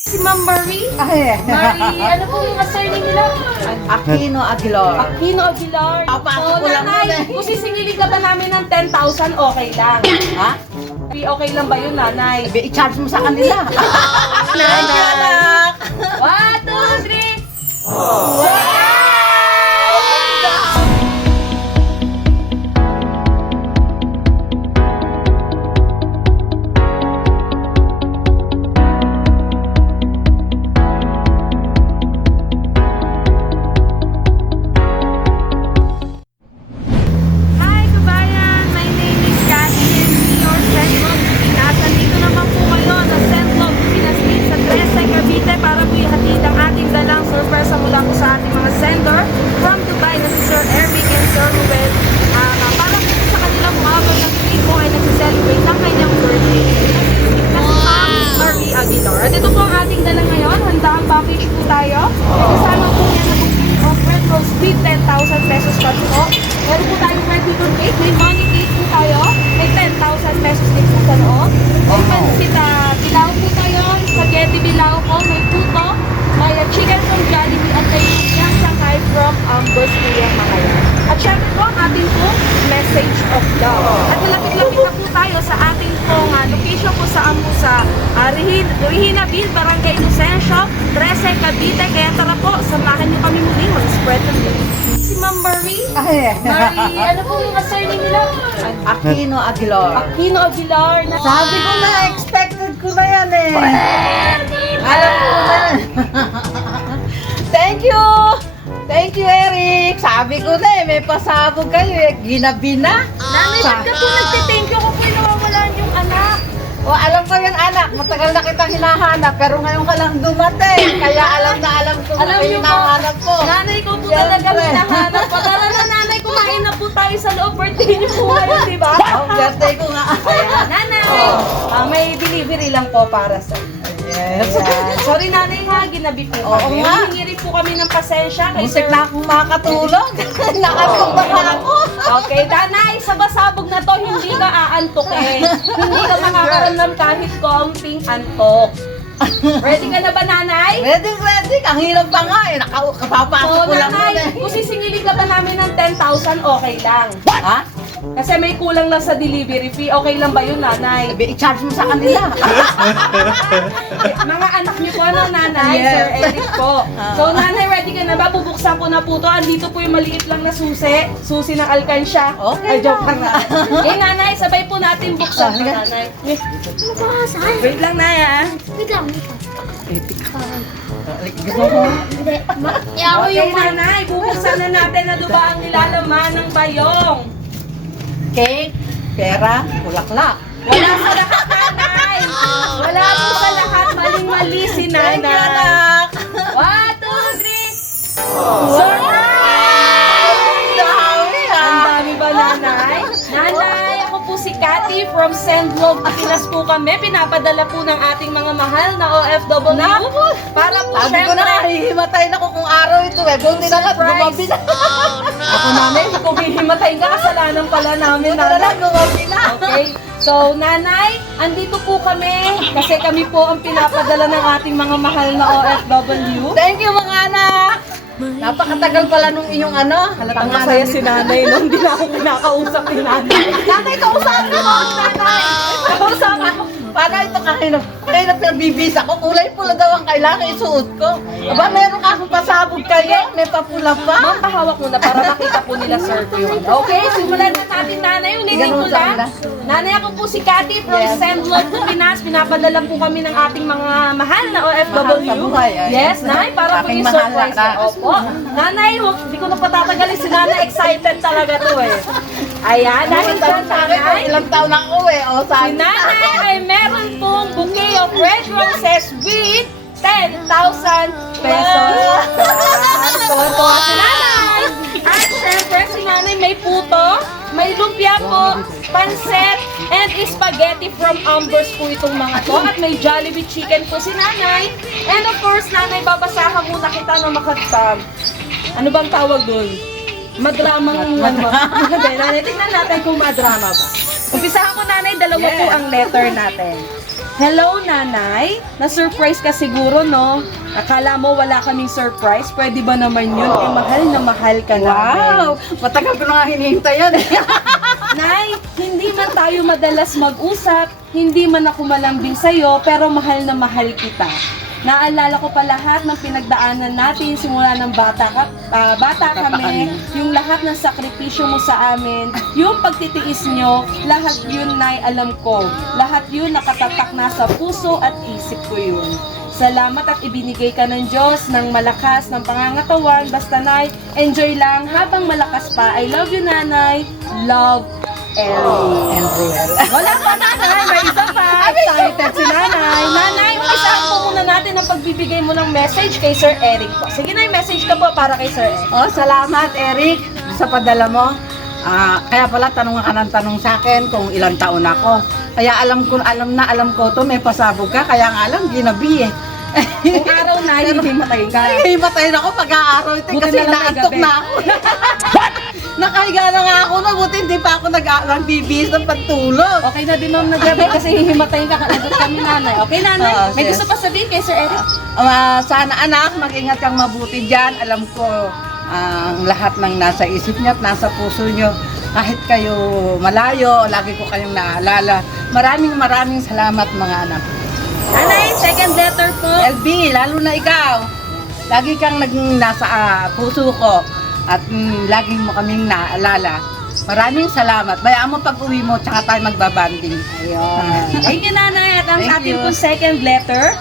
Si Ma'am Marie? Marie, ano po yung surname nila? Aquino Aguilar. Aquino Aguilar. Papasok ko lang nanay, muna eh. kung sisingilin ka ba namin ng 10,000, okay lang. Ha? Okay lang ba yun, nanay? Sabi, i-charge mo sa kanila. Thank you, anak. 1, 2, 3. Hi, kabayan! My name is Cassie and we are Central Pilipinas. Nandito naman po kayo sa Central Pilipinas Street sa 13 Cavite para po ihatid ang ating dalang sorpresa mula po sa ating mga sender from Dubai na si Sir Eric and Sir Ruben. Para po sa kanilang habang ng street po ay nagsiselebrate ng kanyang birthday. Kasi Ma'am Marie Aguilar. At ito po ang ating dalang ngayon. Handa ang package po tayo. Kasama po yan na booking of Red Rose Street, 10,000 pesos cash po. Meron po tayong ready to cake. May money cake po tayo. May 10,000 pesos din po sa loob. May pansit bilao po tayo. Spaghetti bilao po. May puto. May chicken from Jollibee. At may yung sangkay from Amber's Kuya mga yan. At syempre po ang ating po message of love. At malapit-lapit na po tayo sa ating pong location po sa Regina Ville, Barangay Inocencio, 13 Cavite. Kaya tara po, samahan niyo kami muli mag-spread the news. Si Ma'am Marie? Marie, ano po yung surname nila? Aquino Aguilar. Aquino Aguilar. Sabi ko na, expected ko na yan eh. Alam ko na. Thank you! Thank you, Eric! Sabi ko na eh, may pasabog kayo eh. Ginabi na. Nanay, ba't ka po nagtithank you ko po yung nawawalan yung anak? O, alam ko yun, anak. Matagal na kitang hinahanap, pero ngayon ka lang dumating. Kaya alam ko na Alam niyo po, hinahanap ko. nanay ko po Siyempre. talaga hinahanap. Tara na nanay, kumain na po tayo sa loob. Birthday niyo po ngayon, di ba? Oh, birthday ko nga. Ayan, nanay, may delivery lang po para sa inyo. Yes. Ayan. Sorry nanay ha, ginabi po Oo kami. nga. Humingi rin po kami ng pasensya kay Musik Sir. na akong makatulog. Nakatumba na ako. Okay, nanay, sa basabog na to, hindi ka aantukin. Hindi ka makakaramdam kahit konting antok. Ready ka na ba, nanay? Ready. Ang hirap pa nga eh. Kapapasok So, ko lang muna nanay, eh. kung sisingilin ka ba namin ng 10,000, okay lang. Ha? Kasi may kulang lang sa delivery fee. Okay lang ba yun, nanay? Sabi, i-charge mo sa kanila. Mga anak niyo po, ano, nanay? Yes. Sir Eric po. So, nanay, ready ka na ba? Bubuksan ko na po to. Andito po yung maliit lang na susi. Susi ng alkansya. Okay Ay, joke lang. lang na. Eh, nanay, sabay po natin buksan. Halika. Nanay. Wait lang, nay, ah. Gusto mo? Okay, nanay, bubuksan na natin na ba ang nilalaman ng bayong. Cake, pera, bulaklak. Wala sa lahat, nanay. Wala po sa lahat. Maling-mali si nanay. Thank you, anak. 1, 2, 3. Surprise! Dami ha. Ang dami ba, nanay? Nanay, ako po si Cathy from Sendlog, Pinas po kami. Pinapadala po ng ating mga mahal na OFW. Naku. Para po Sabi ko na, syempre, hihimatay na ko kung araw ito eh. Buti na lang, Surprise. gumabi na. ako namin, kung hihimatay ka, kasalanan pala namin, Buti na lang, nanay. gumabi na. Okay? So, nanay, andito po kami kasi kami po ang pinapadala ng ating mga mahal na OFW. Thank you mga anak. Napakatagal pala nung inyong ano. Halatang masaya si nanay nung hindi na ako kinakausap ni nanay. Nanay, kausapin mo! Nanay! Kausapin mo! Paano ito kahirap? Kahirap pinagbibisa ko. Kulay pula daw ang kailangan isuot ko. Aba, meron akong pasabog kayo. May papula pa. Ma'am, pahawak mo na para makita po nila sir ko yun. Okay, simulan na natin nanay. Ulitin ko Ganun sa lang. kanila. Nanay, ako po si Cathy from Yes. Sendlog, Pinas. Pinapadala po kami ng ating mga mahal na OFW. Mahal sa buhay, ay. Yes, nanay, para po Aking yung mahal surprise. na. Opo. Nanay, hindi ko na patatagalin si nanay. Excited talaga to eh. Ayan, dahil dyan nanay. Ilang taon na ako eh. O, Si sabi nanay ay meron pong bouquet of red roses with 10,000 pesos. Tuwa-tuwa si nanay. At syempre, si nanay may puto, may lumpia po, pansit, and spaghetti from Amber's po itong mga to. At may Jollibee chicken po si nanay. And of course, nanay, babasahan muna kita ng makatab. Ano bang tawag doon? Madramang ano. Hindi, nanay, tingnan natin kung madrama ba. Umpisahan ko nanay, dalawa po ang letter natin. Hello, nanay. Na-surprise ka siguro, no? Akala mo wala kaming surprise? Pwede ba naman yun? Eh, mahal na mahal ka namin. Wow! Matagal ko na nga hinihintay yan. Nay, hindi man tayo madalas mag-usap, hindi man ako malambing sa'yo, pero mahal na mahal kita. Naalala ko pa lahat ng pinagdaanan natin simula ng bata kami, yung lahat ng sakripisyo mo sa amin, yung pagtitiis nyo, lahat yun, Nay, alam ko. Lahat yun nakatatak na sa puso at isip ko yun. Salamat at ibinigay ka ng Diyos ng malakas ng pangangatawan. Basta, Nay, enjoy lang habang malakas pa. I love you, Nanay. Love, Ellie. Wala pa, Nanay. May isa pa. Excited si Nanay. Nanay, isahan po muna natin ang pagbibigay mo ng message kay Sir Eric po. Sige na, yung message ka po para kay Sir Eric. Oh, salamat, Eric, sa padala mo. Kaya pala tanong ka ng tanong sa akin kung ilang taon ako. Kaya alam ko to, may pasabog ka, kaya nga alam, ginabi eh. Kung araw na, hindi matay ka. Ay, matayin ako pag-aaral ito Buti kasi na lang may naantok gabi. na ako. Nakahiga na nga ako na, buti hindi pa ako nagbibihis ng pantulog. Okay na din, Ma'am, nagabi kasi hihimatayin ka kalagot kami, Nanay. Okay, Nanay? Oo, May yes. gusto pa sabihin kay Sir Eric? Sana anak, mag-ingat kang mabuti dyan. Alam ko, ang lahat ng nasa isip niyo at nasa puso niyo, kahit kayo malayo, lagi ko kayong naalala. Maraming salamat mga anak. Nanay, second letter po. LB, lalo na ikaw. Lagi kang nasa puso ko at lagi mo kaming naalala. Maraming salamat. Bayaan mo pag-uwi mo, tsaka tayo magbabanding. Ayun. Thank you, Nanay. At ang Thank ating you. po second letter,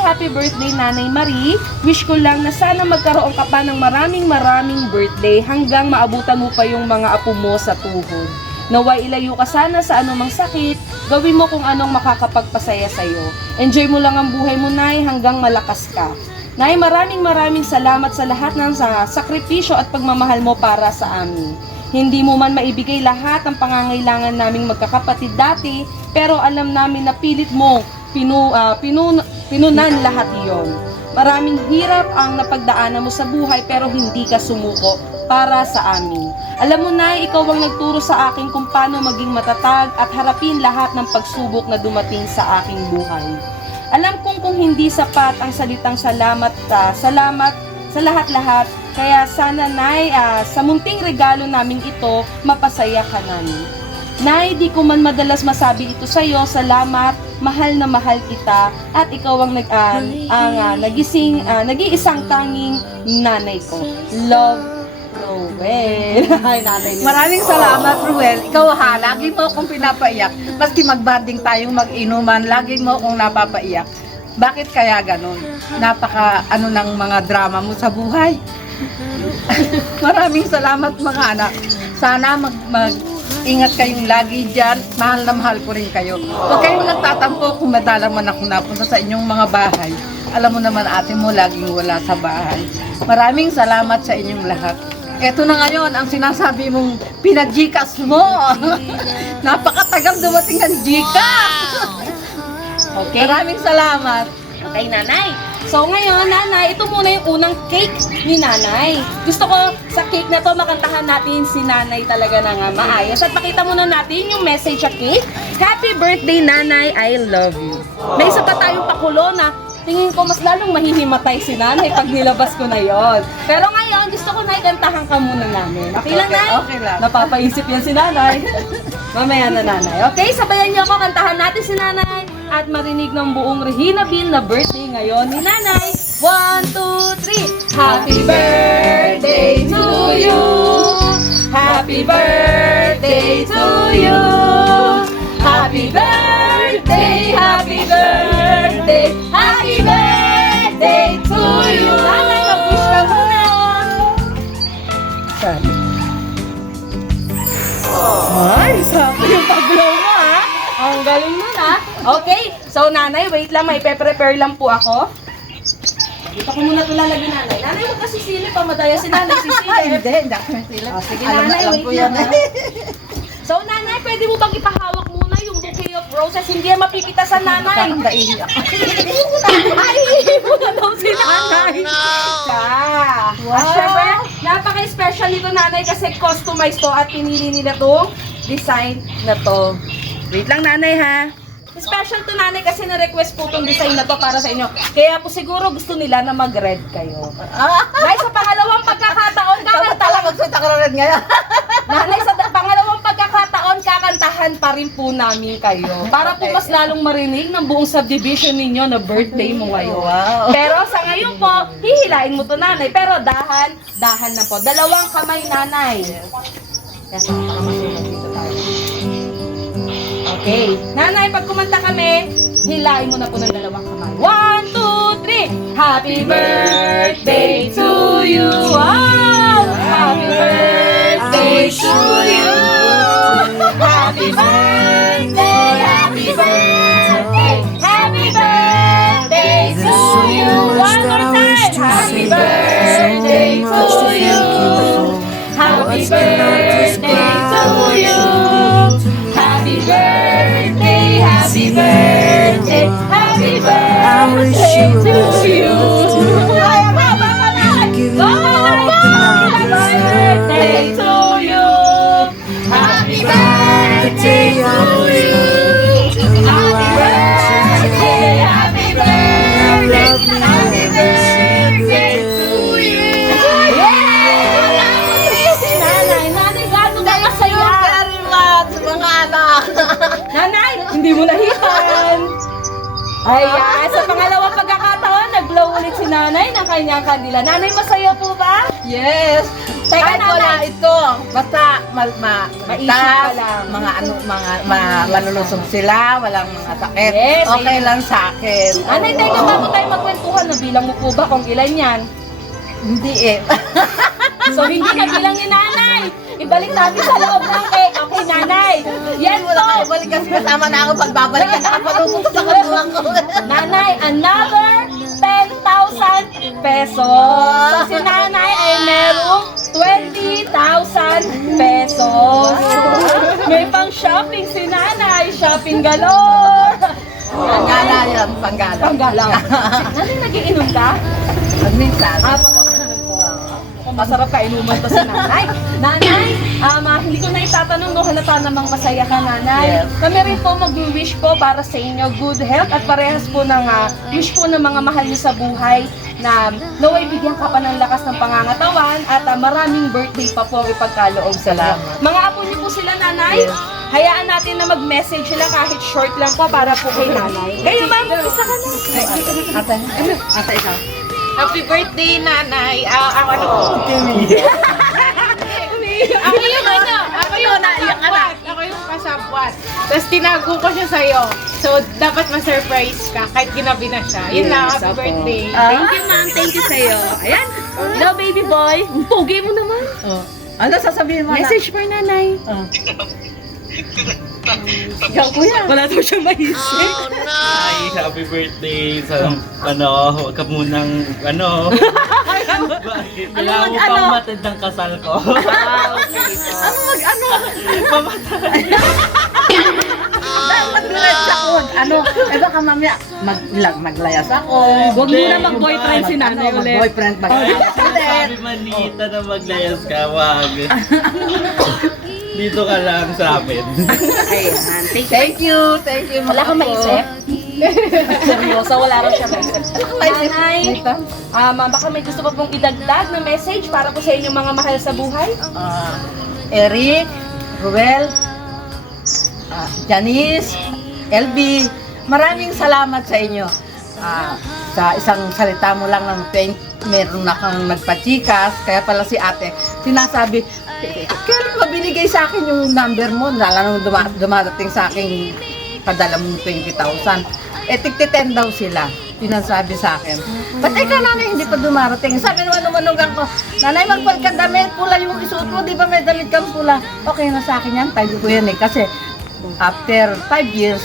happy birthday, Nanay Marie. Wish ko lang na sana magkaroon ka pa ng maraming birthday hanggang maabutan mo pa yung mga apo mo sa tuhod. Naway ilayo ka sana sa anumang sakit, gawin mo kung anong makakapagpasaya sa'yo. Enjoy mo lang ang buhay mo, Nay, hanggang malakas ka. Nay, maraming salamat sa lahat ng sakripisyo at pagmamahal mo para sa amin. Hindi mo man maibigay lahat ng pangangailangan naming magkakapatid dati, pero alam namin na pilit mo pinunan lahat iyon. Maraming hirap ang napagdaanan mo sa buhay pero hindi ka sumuko para sa amin. Alam mo, Nay, ikaw ang nagturo sa akin kung paano maging matatag at harapin lahat ng pagsubok na dumating sa aking buhay. Alam kong kung hindi sapat ang salitang salamat sa lahat-lahat, kaya sana, Nay, sa munting regalo naming ito, mapasaya ka namin. Nay, di ko man madalas masabi ito sa iyo, salamat, mahal na mahal kita, at ikaw ang nag-iisang tanging nanay ko. Love, Ruel. Ay, nanay niyo. Maraming salamat, Ruel. Ikaw ha, lagi mo akong pinapaiyak. Maski magbanding tayong mag-inuman, lagi mo akong napapaiyak. Bakit kaya ganun? Napaka ng mga drama mo sa buhay. Maraming salamat mga anak. Sana mag-ingat kayong lagi dyan. Mahal na mahal ko rin kayo. Huwag kayong nagtatampo kung madalang man ako napunta sa inyong mga bahay. Alam mo naman ate mo, laging wala sa bahay. Maraming salamat sa inyong lahat. Eto na ngayon, ang sinasabi mong pinag-Gcash mo. Napakatagal dumating ng Gcash. Okay. Maraming salamat. Okay, Nanay. So ngayon, Nanay, ito muna yung unang cake ni Nanay. Gusto ko sa cake na to makantahan natin si Nanay talaga na maayos. At pakita muna natin yung message sa cake. Happy birthday, Nanay, I love you. May isa pa tayong pakulo na tingin ko mas lalong mahihimatay si Nanay pag nilabas ko na yon. Pero ngayon, gusto ko na ikantahan ka muna namin. Okay lang, Nay? Okay lang. Napapaisip yan si Nanay. Mamaya na, Nanay. Okay, sabayan niyo ako, kantahan natin si Nanay at marinig ng buong Regina Bin na birthday ngayon ni Nanay. 1, 2, 3. Happy birthday to you. Happy birthday to you. Happy birthday, happy birthday, happy birthday to you. Nanay, mag-wish ka muna. Ay, sabi yung pag-blow mo, ha? Ang galing nun, ha? Okay, so Nanay, wait lang, may prepare lang po ako. Dito ko muna ito lalagyan, Nanay. Nanay, huwag kasi silip pa, madaya si Nanay, si silip. Hindi ako may sila. Oh, sige, Alam na Nanay, alam wait ko yan. lang, ha? So, Nanay, pwede mo bang ipahawak muna yung bouquet of roses? Hindi yan mapipitasan, Nanay. Parang naiiyak. Ay, mo na daw si Nanay. Wow. At syempre, napaka-special nito, Nanay, kasi customized to at pinili nila tong design na to. Wait lang, Nanay, ha? special to nanay kasi na-request po itong design na to para sa inyo. Kaya po siguro gusto nila na mag-red kayo. Nay, sa pangalawang pagkakataon, Tala magsuot ako rin ngayon. nanay, sa pangalawang pagkakataon, kakantahan pa rin po namin kayo. Para po mas lalong marinig ng buong subdivision ninyo na birthday mo ngayon. Wow. Pero sa ngayon po, hihilain mo to nanay. Pero dahan na po. Dalawang kamay nanay. Yes, dito tayo. Okay. Nanay, pag kumanta kami, hilain mo na po ng dalawang kamay. 1, 2, 3. Happy birthday to you. Wow! Happy birthday to you. Happy birthday, happy birthday, happy birthday to you. One more time. Happy birthday to you. Happy birthday to you. Happy birthday, happy birthday, happy birthday to you. Ay, ang haba pa na. Go! Happy birthday to you. Happy birthday to you. Happy birthday, happy birthday, happy birthday to you. Yay! Si nanay, nanay, gano'n na masaya. Very much, mga anak. Nanay, hindi mo nahitan. Ayan, sa pangalawang pagkakataon, nag-blow ulit si nanay ng kanyang kandila. Nanay, masaya po ba? Yes. Teka, Kahit wala nanay. ito, basta Maisip ka lang. mga malulusog sila, walang mga sakit. Yes, Okay lang sa akin. Nanay, teka, bago tayo magkwentuhan, nabilang mo po ba kung ilan yan? Hindi eh. So, hindi na bilang ni nanay. Ibalik natin sa loob ng cake. Okay, nanay. Yan Wala po. kayo balik kasi kasama na ako pagbabalikan na kapalubog sa katuwang ko. Nanay, another 10,000 pesos. So, si nanay ay merong 20,000 pesos. May pang shopping si nanay. Shopping galore. Panggala yan, panggala. Panggalaw. Nanay, nagiinom ka? Minsan. Masarap ka inuman to si nanay. Nanay, hindi ko na itatanong, no, halata namang masaya ka, nanay. Yes. Kami rin po mag-wish po para sa inyo good health at parehas po ng wish po ng mga mahal niyo sa buhay na naway bigyan ka pa ng lakas ng pangangatawan at maraming birthday pa po ang ipagkaloob sa inyo. Mga apo niyo po sila, nanay. Yes. Hayaan natin na mag-message sila kahit short lang po para po kay nanay. Kayo, ma'am, isa ka na. Ate, ikaw. Happy birthday, nanay. Ako yung kasabwat. Ako yung kasabwat. Tapos tinago ko siya sa'yo. So, dapat ma-surprise ka kahit ginabi na siya. Yun lang, happy birthday. Thank you, ma'am. Thank you sa'yo. Ayan. Hello, baby boy. Ang pogi mo naman. Oh. Ano sasabihin mo? Message for nanay. Oh. Ikaw, kuya. Wala daw siyang maisip. Ay, happy birthday sa huwag ka munang bakit? Kailangan mo pang matid ng kasal ko. Mag-diretsa ako, eh baka mamaya, maglayas ako. Huwag mo na mag-boyfriend si nanay ulit. Mag-boyfriend, maglayas ulit. Sabi manita na maglayas ka, wag. Dito ka lang sa amin. Ayan. Thank you. Wala kang maisip? Seryoso, wala rin siya maisip. Nanay, baka may gusto pa pong idagdag na message para po sa inyong mga mahal sa buhay? Eric, Ruel, Janice, LB, maraming salamat sa inyo. Sa isang salita mo lang ng thank, meron na kang nagpachikas, kaya pala si ate, sinasabi, kailan ba binigay sa akin yung number mo? Lalo nung dumadating sa akin, padala mo 20,000. Eh, tigti-10 daw sila. Sinasabi sa akin. Ba't ikaw, nanay, hindi pa dumarating? Sabi naman manugan ko, nanay, magpalit ka damit, pula yung isuot mo, di ba may damit kang pula? Okay na sa akin yan, tayo ko yan eh. Kasi, after 5 years,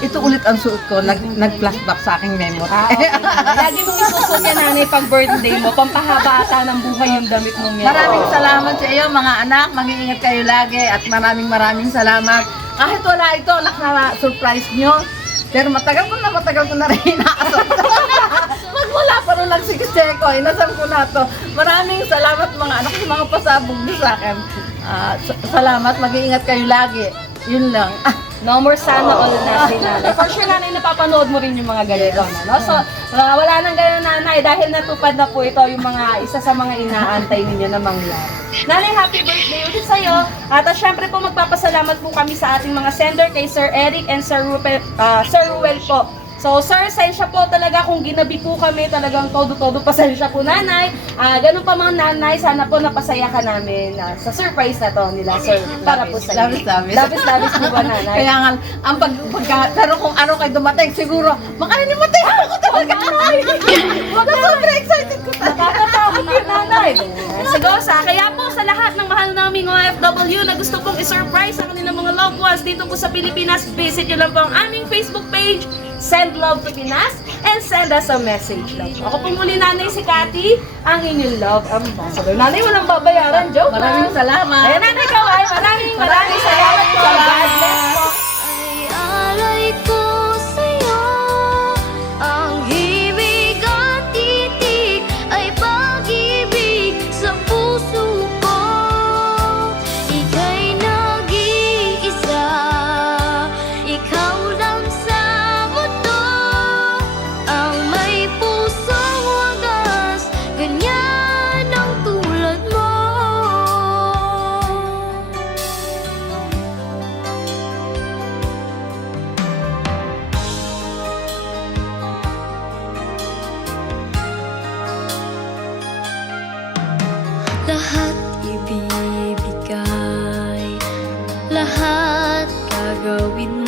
ito ulit ang suot ko, nag-flashback sa aking memory. Lagi mong isusot yan, nanay, pag birthday mo, pampahaba ata ng buhay yung damit mo ngayon. Maraming salamat sa iyo, mga anak. Mag-iingat kayo lagi at maraming salamat. Kahit wala ito, anak, na surprise nyo. Pero matagal ko na rin inaasam. Magmula pa nung nagsikisye ko, inasam ko na to. Maraming salamat mga anak, yung mga pasabog niyo sa akin. Salamat, mag-iingat kayo lagi. Yun lang. No more sana all na si nanay. For sure, nanay, napapanood mo rin yung mga ganito. No? So, wala nang ganun, nanay, dahil natupad na po ito yung mga isa sa mga inaantay ninyo na mangyari. Nanay, happy birthday ulit sa'yo. At syempre po, magpapasalamat po kami sa ating mga sender kay Sir Eric and Sir Ruel po. So, sir, pasensya po talaga kung ginabi po kami, talagang todo-todo pasensya po, nanay. Ganun pa mga nanay, sana po napasaya ka namin sa surprise na to nila, sir, para po sa inyo. Labis-labis. Labis-labis po ba, nanay? Kaya nga, ang pero kung araw kayo dumating, siguro, makalimutin ako talaga. Sobrang excited ko talaga. Nakakatakot yun, nanay. Siguro kaya po sa lahat ng mahal naming OFW na gusto pong i-surprise sa kanilang mga loved ones dito po sa Pilipinas, visit nyo lang po ang aming Facebook page, Send Love to Pinas, and send us a message lang. Ako po muli, nanay, si Cathy, ang inyong love ambassador. Nanay, walang babayaran, joke lang. Maraming salamat. Ayan, nanay, kaway. Maraming salamat po. God bless po. Ay alay ko sa'yo, ang hibig at titig ay pag-ibig sa puso ko. Ika'y nag-iisa, ikaw lang sa mundo, ang may pusong wagas, ganyan ang tulad mo. Lahat ibibigay, lahat gagawin